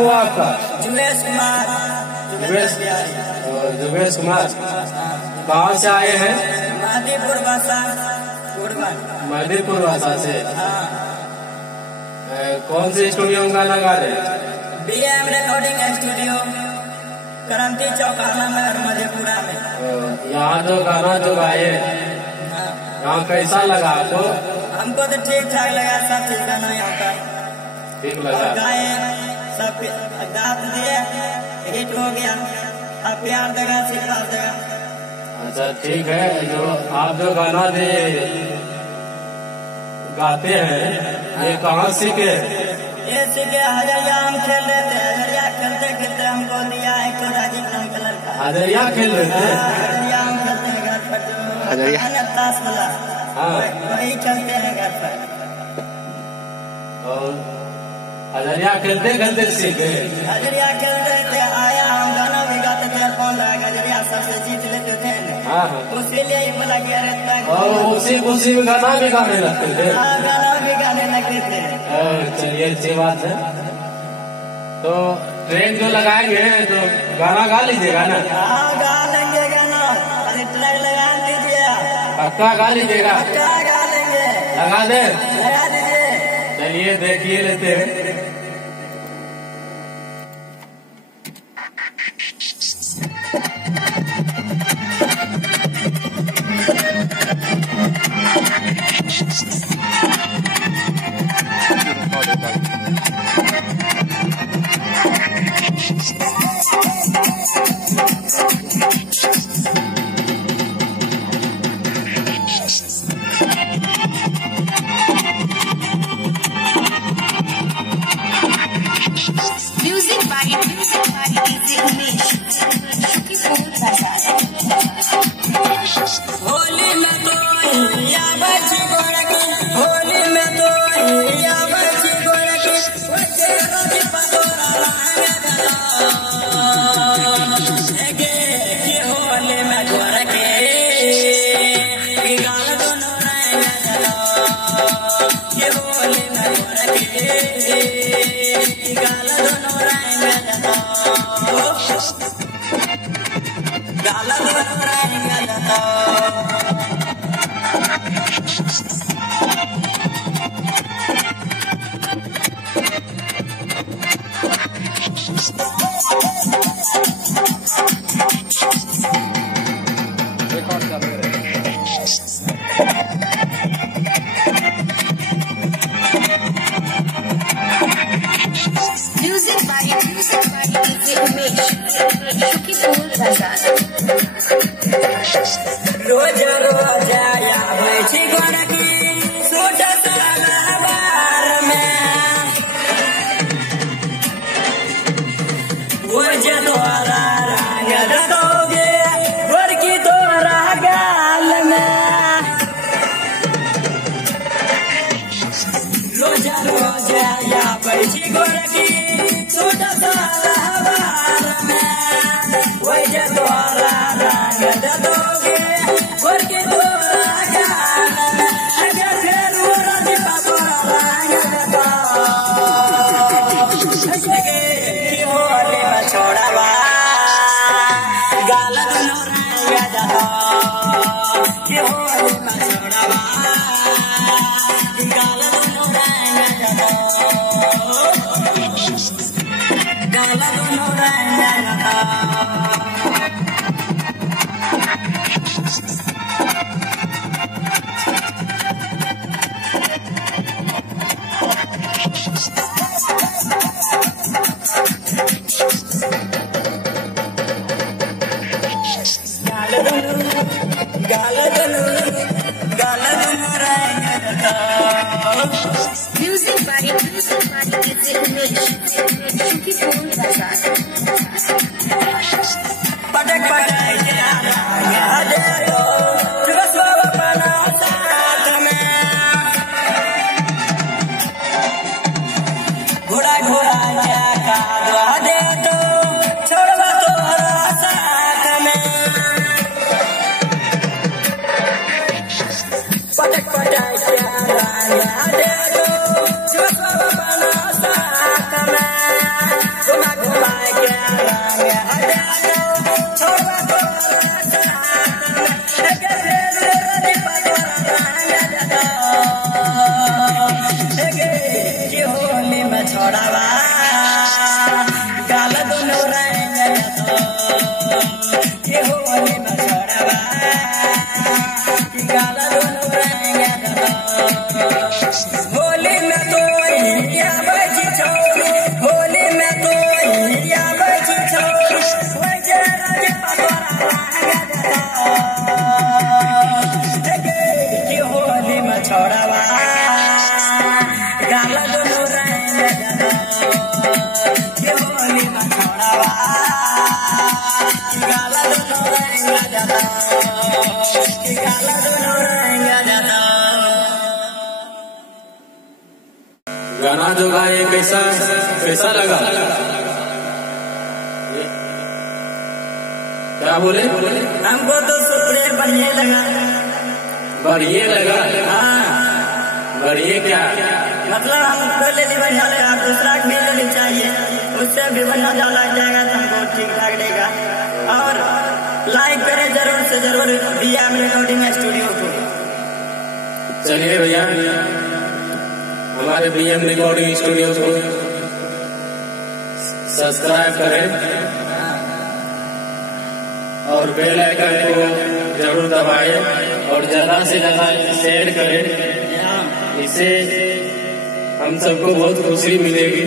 हुआ आपका? जुवेश कुमार। जुवेश कुमार, कहाँ से आए हैं? मधेपुर भाषा से। कौन से स्टूडियो में गाना गा रहे हैं? BM रिकॉर्डिंग स्टूडियो, क्रांति चौक में, मधेपुरा में। यहाँ तो गाना जो गाए, यहाँ कैसा लगा आपको? हमको तो ठीक ठाक लगा, सब चीज गाना यहाँ का ठीक लगा। गाए सब गा दिए, हिट हो गया। अब प्यार देगा, आशीर्वाद देगा। अच्छा ठीक है। जो आप जो गाना दे गाते हैं, ये कहाँ सीखे? ये सीखे हजरिया। हम खेल रहे थे, हजरिया खेलते खेलते हमको दिया एक तो राजीव नाम का लड़का। हजरिया खेल रहे थे? हजरिया हम खेलते हैं घर पर, जो ताश वाला, वही खेलते हैं घर पर। और हजरिया खेलते खेलते सीखे? हजरिया खेल रहे थे, आया हम गाना भी गाते थे, कौन लगा हजरिया सबसे जीत लेते थे। हाँ। उसीलिए ही बोला गया रहता है। और उसी खुशी में गाना भी गाने लगते थे? गाना भी गाने लगते थे। चलिए अच्छी बात है। तो ट्रेन जो लगाएंगे तो गाना गा लीजिएगा ना? हाँ गा लेंगे गाना, अरे ट्रैक लगा दीजिए। पक्का गा लीजिएगा? पक्का गा लेंगे। लगा दे? लगा दीजिए। चलिए देखिए लेते हैं। Music by DJ Umesh, Shukipur Bazaar. Holi में तो या बची गोरकी, होली में तो या बची गोरकी, बचे रोटी पकोड़ा लगे कि होली में गोरकी, कि गाल दोनों रहेंगे जलो, कि होली में गोरकी, कि गाल दोनों रहेंगे जलो, गाल दोनों रहेंगे जलो। Music by DJ Umesh, Shukipur Bazaar. रोज रोज आया बैठी गोरकी, सूट सलवार में, रोज तोरा रंग दोगे गोरकी तोरा गाल में। रोज रोज आया बैठी गोरकी, सूट सलवार में, रोज तोरा रंग दोगे गोरकी तोरा गाल में। अगर फिर वो रोटी पकोड़ा रंग दो, लगे कि होली में छोड़वा, गाल दोनों रंग दो, कि होली में छोड़वा, गाल दोनों रंग दो, गाल दोनों रंग दो। Music by DJ Umesh, Shukipur Bazaar. पटक पटक याद दो, बस अपना साथ में, घोड़ा घोड़ा क्या कादवा दे दो, छोड़वा तोरा साथ में। पटक पटक याद दे दो, बस अपना साथ में। क्या बोले? हमको तो सुप्रे बढ़िया लगा। बढ़िया लगा? हाँ बढ़िया क्या? मतलब हमको ले ली बढ़िया लगा, दूसरा भी लेनी चाहिए, उससे भी बढ़िया लग जाएगा तो हमको ठीक ठाक देगा। और लाइक करें जरूर से जरूर BM रिकॉर्डिंग स्टूडियो को। चलिए भैया हमारे BM रिकॉर्डिंग स्टूडियो को सब्सक्राइब करें और बेल आइकन को जरूर दबाएं और ज्यादा से ज्यादा शेयर करें। इससे हम सबको बहुत खुशी मिलेगी।